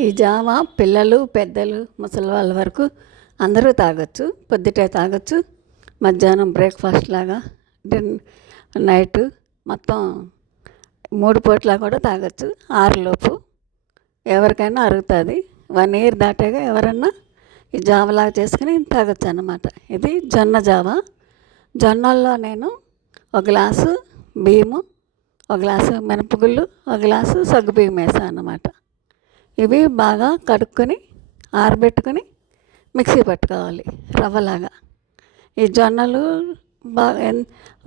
ఈ జామ పిల్లలు పెద్దలు ముసలి వాళ్ళ వరకు అందరూ తాగొచ్చు. పొద్దుటే తాగొచ్చు, మధ్యాహ్నం బ్రేక్ఫాస్ట్ లాగా, నైట్ మొత్తం 3 పూట్ల కూడా తాగొచ్చు. 6 ఎవరికైనా అరుగుతుంది. 1 ఇయర్ దాటాక ఎవరన్నా ఈ జామలాగా చేసుకుని తాగొచ్చు అన్నమాట. ఇది జొన్న జావ. జొన్నల్లో నేను 1 గ్లాసు బియ్యము, 1 గ్లాసు మినపగుళ్ళు, 1 గ్లాసు సగ్గుబియ్యం వేసాను అన్నమాట. ఇవి బాగా కడుక్కొని ఆరబెట్టుకొని మిక్సీ పట్టుకోవాలి రవ్వలాగా. ఈ జొన్నలు బాగా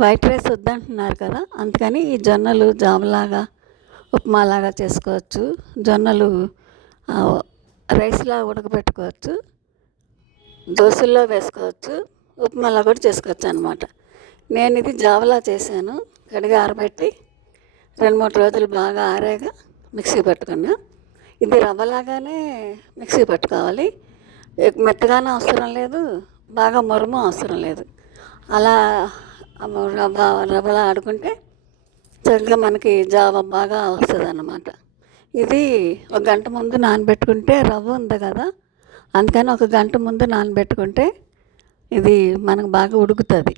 వైట్ రైస్ వద్దంటున్నారు కదా, అందుకని ఈ జొన్నలు జామలాగా ఉప్మాలాగా చేసుకోవచ్చు. జొన్నలు రైస్లా ఉడకబెట్టుకోవచ్చు, దోశల్లో వేసుకోవచ్చు, ఉప్మాలా కూడా చేసుకోవచ్చు అనమాట. నేను ఇది జావలా చేశాను. కడిగి ఆరబెట్టి 2-3 రోజులు బాగా ఆరాక మిక్సీ పట్టుకున్నా. ఇది రవ్వలాగానే మిక్సీ పట్టుకోవాలి. మెత్తగానే అవసరం లేదు, బాగా మురుము అవసరం లేదు. అలా రవ్వలా ఆడుకుంటే చక్కగా మనకి జావ బాగా వస్తుంది అన్నమాట. ఇది 1 గంట ముందు నానబెట్టుకుంటే, రవ్వ ఉంది కదా అందుకని 1 గంట ముందు నానబెట్టుకుంటే ఇది మనకు బాగా ఉడుకుతుంది.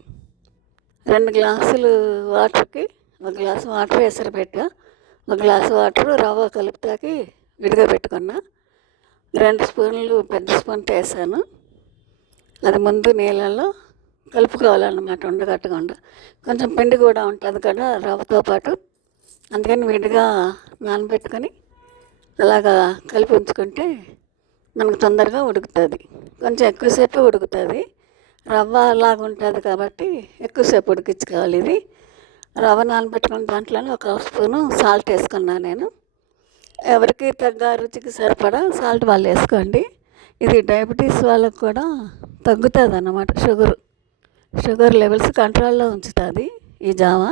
2 గ్లాసులు వాటర్కి 1 గ్లాసు వాటర్ ఎసరు పెట్టా, 1 గ్లాసు వాటరు రవ్వ కలుపుతాకి విడిగా పెట్టుకున్నా. 2 స్పూన్లు పెద్ద స్పూన్తో వేసాను. అది ముందు నీళ్ళల్లో కలుపుకోవాలన్నమాట, ఉండగట్టకుండా. కొంచెం పిండి కూడా ఉంటుంది కదా రవ్వతో పాటు, అందుకని విడిగా నానబెట్టుకొని అలాగా కలిపి ఉంచుకుంటే మనకు తొందరగా ఉడుకుతుంది. కొంచెం ఎక్కువసేపు ఉడుకుతుంది. రవ్వ అలాగ ఉంటుంది కాబట్టి ఎక్కువసేపు ఉడికించుకోవాలి. ఇది రవ్వ నానబెట్టుకున్న దాంట్లోనే 1 స్పూను సాల్ట్ వేసుకున్నాను నేను. ఎవరికి తగ్గ రుచికి సరిపడా సాల్ట్ వాళ్ళు వేసుకోండి. ఇది డయాబెటీస్ వాళ్ళకు కూడా తగ్గుతుంది అన్నమాట. షుగర్ లెవెల్స్ కంట్రోల్లో ఉంచుతుంది ఈ జావ.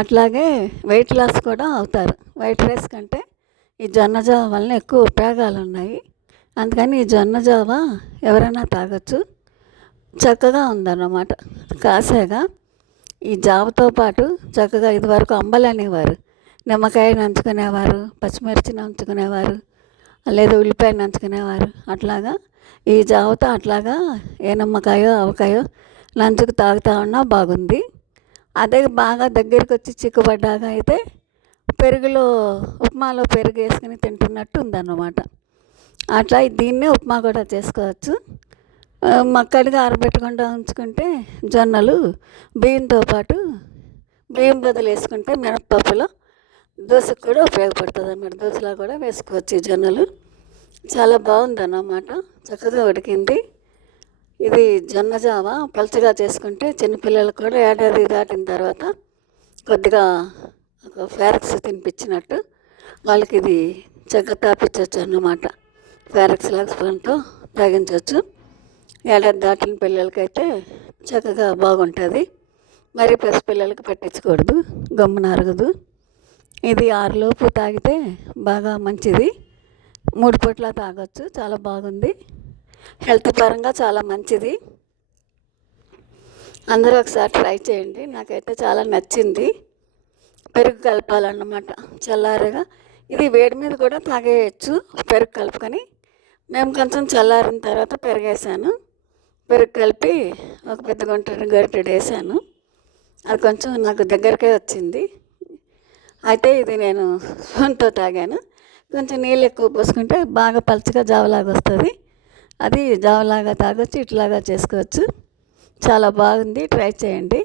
అట్లాగే వెయిట్ లాస్ కూడా అవుతారు. వైట్ రైస్ కంటే ఈ జొన్న జావ వలన ఎక్కువ ఉపయోగాలు ఉన్నాయి. అందుకని ఈ జొన్న జావ ఎవరైనా తాగొచ్చు. చక్కగా ఉందన్నమాట. కాసేగా ఈ జావతో పాటు చక్కగా ఇదివరకు అంబలి అనేవారు. నిమ్మకాయ నంచుకునేవారు, పచ్చిమిర్చి నంచుకునేవారు, లేదా ఉల్లిపాయ నంచుకునేవారు. అట్లాగా ఈ జావతో అట్లాగా ఏ నిమ్మకాయో ఆవకాయో నంచుకు తాగుతూ ఉన్నా బాగుంది. అదే బాగా దగ్గరికి వచ్చి చిక్కుపడ్డాక అయితే ఉప్మాలో పెరుగు వేసుకుని తింటున్నట్టు ఉందన్నమాట. అట్లా దీన్నే ఉప్మా కూడా చేసుకోవచ్చు. మక్కడిగా ఆరబెట్టకుండా ఉంచుకుంటే జొన్నలు బియ్యంతో పాటు బియ్యం బదులు వేసుకుంటే మినపప్పులో దోశకు కూడా ఉపయోగపడుతుంది అన్నమాట. దోశలా కూడా వేసుకోవచ్చు ఈ జొన్నలు. చాలా బాగుందన్నమాట, చక్కగా ఉడికింది. ఇది జొన్న జావ పలుచగా చేసుకుంటే చిన్నపిల్లలకు కూడా ఏడాది దాటిన తర్వాత కొద్దిగా ఒక ఫేరక్స్ తినిపించినట్టు వాళ్ళకి ఇది చక్కగా తాపించవచ్చు అన్నమాట. ఫేరక్స్ లాగా స్పూన్తో తాగించవచ్చు. ఏడాది దాటిన పిల్లలకైతే చక్కగా బాగుంటుంది. మరి పసిపిల్లలకి పెట్టించకూడదు, గమ్మున అరగదు. ఇది 6 తాగితే బాగా మంచిది. 3 పూట్ల తాగొచ్చు. చాలా బాగుంది, హెల్త్ పరంగా చాలా మంచిది. అందరూ ఒకసారి ట్రై చేయండి. నాకైతే చాలా నచ్చింది. పెరుగు కలపాలన్నమాట చల్లారగా. ఇది వేడి మీద కూడా తాగేయచ్చు పెరుగు కలుపుకొని. మేము కొంచెం చల్లారిన తర్వాత పెరుగేసాను. పెరుగు కలిపి ఒక పెద్ద గరిటెడు వేసాను. అది కొంచెం నాకు దగ్గరకే వచ్చింది. అయితే ఇది నేను స్పూన్తో తాగాను. కొంచెం నీళ్ళు ఎక్కువ పోసుకుంటే బాగా పలుచగా జావలాగా వస్తుంది. అది జావలాగా తాగొచ్చు, ఇట్లాగా చేసుకోవచ్చు. చాలా బాగుంది, ట్రై చేయండి.